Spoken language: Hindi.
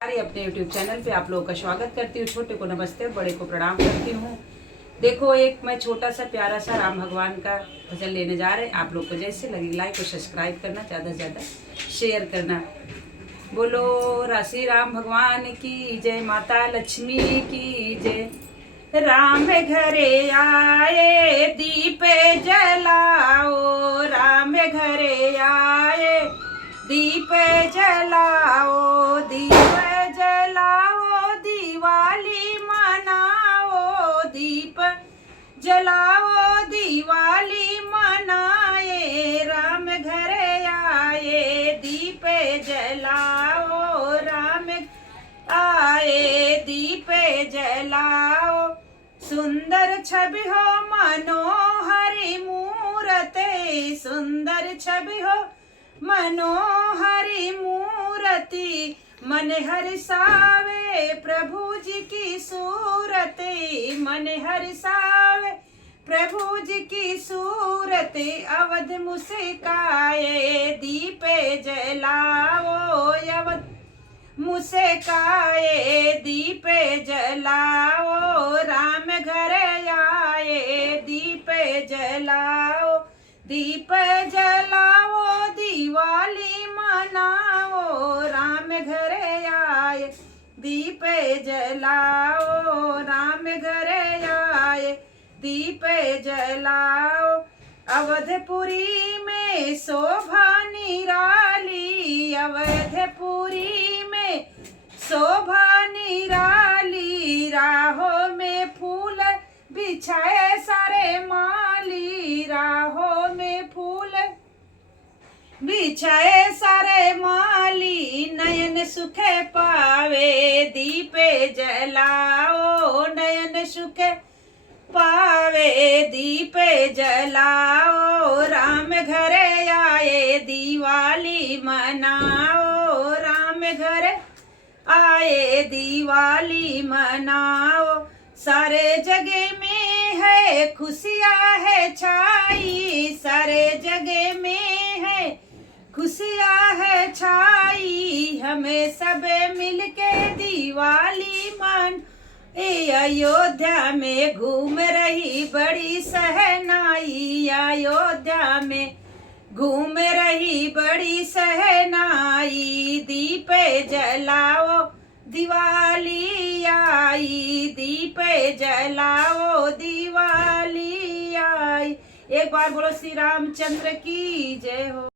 अपने YouTube चैनल पे आप लोगों का स्वागत करती हूँ। छोटे को नमस्ते, बड़े को प्रणाम करती हूँ। देखो, एक मैं छोटा सा प्यारा सा राम भगवान का भजन लेने जा रहे हैं। आप लोग को जैसे लगी लाइक और सब्सक्राइब करना, ज़्यादा से ज़्यादा शेयर करना। बोलो श्री राम भगवान की जय, माता लक्ष्मी की जय। राम घरे आए दीप जलाओ, राम घरे आए दीप जलाओ, दीप जलाओ, दिवाली मनाओ, दीप जलाओ, दिवाली मनाए। राम घरे आए दीप जलाओ, राम आए दीप जलाओ। सुंदर छवि हो मनोहरी मूरते, सुंदर छवि हो मनोहरी मूरति। मन हर्षावे प्रभु जी की सूरते, मन हर्षावे प्रभु जी की सूरते। अवध मुस्काए दीप जलाओ, अवध मुस्काए दीप जलाओ। राम घरे आए दीप जलाओ, दीप जलाओ, दिवाली मनाओ। राम घरे आए दीप जलाओ, राम घरे आए दीप जलाओ। अवधपुरी में शोभा निराली, अवधपुरी में शोभा निराली। राहों में फूल बिछाए सारे माली, राहों में फूल बिछाए सारे माली। नयन सुख पावे दीप जलाओ, नयन सुख पावे दीप जलाओ। राम घरे आए दिवाली मनाओ, राम घरे आए दिवाली मनाओ। सारे जगह में है खुशियाँ है छाई, सारे जगह में है खुशियाँ है छाई। हमें सब मिलके दिवाली मन। अयोध्या में घूम रही बड़ी सहनाई, अयोध्या में घूम रही बड़ी सहनाई। दीप जलाओ दिवाली आई, दीप जलाओ दिवाली आई। एक बार बोलो श्री रामचंद्र की जय हो।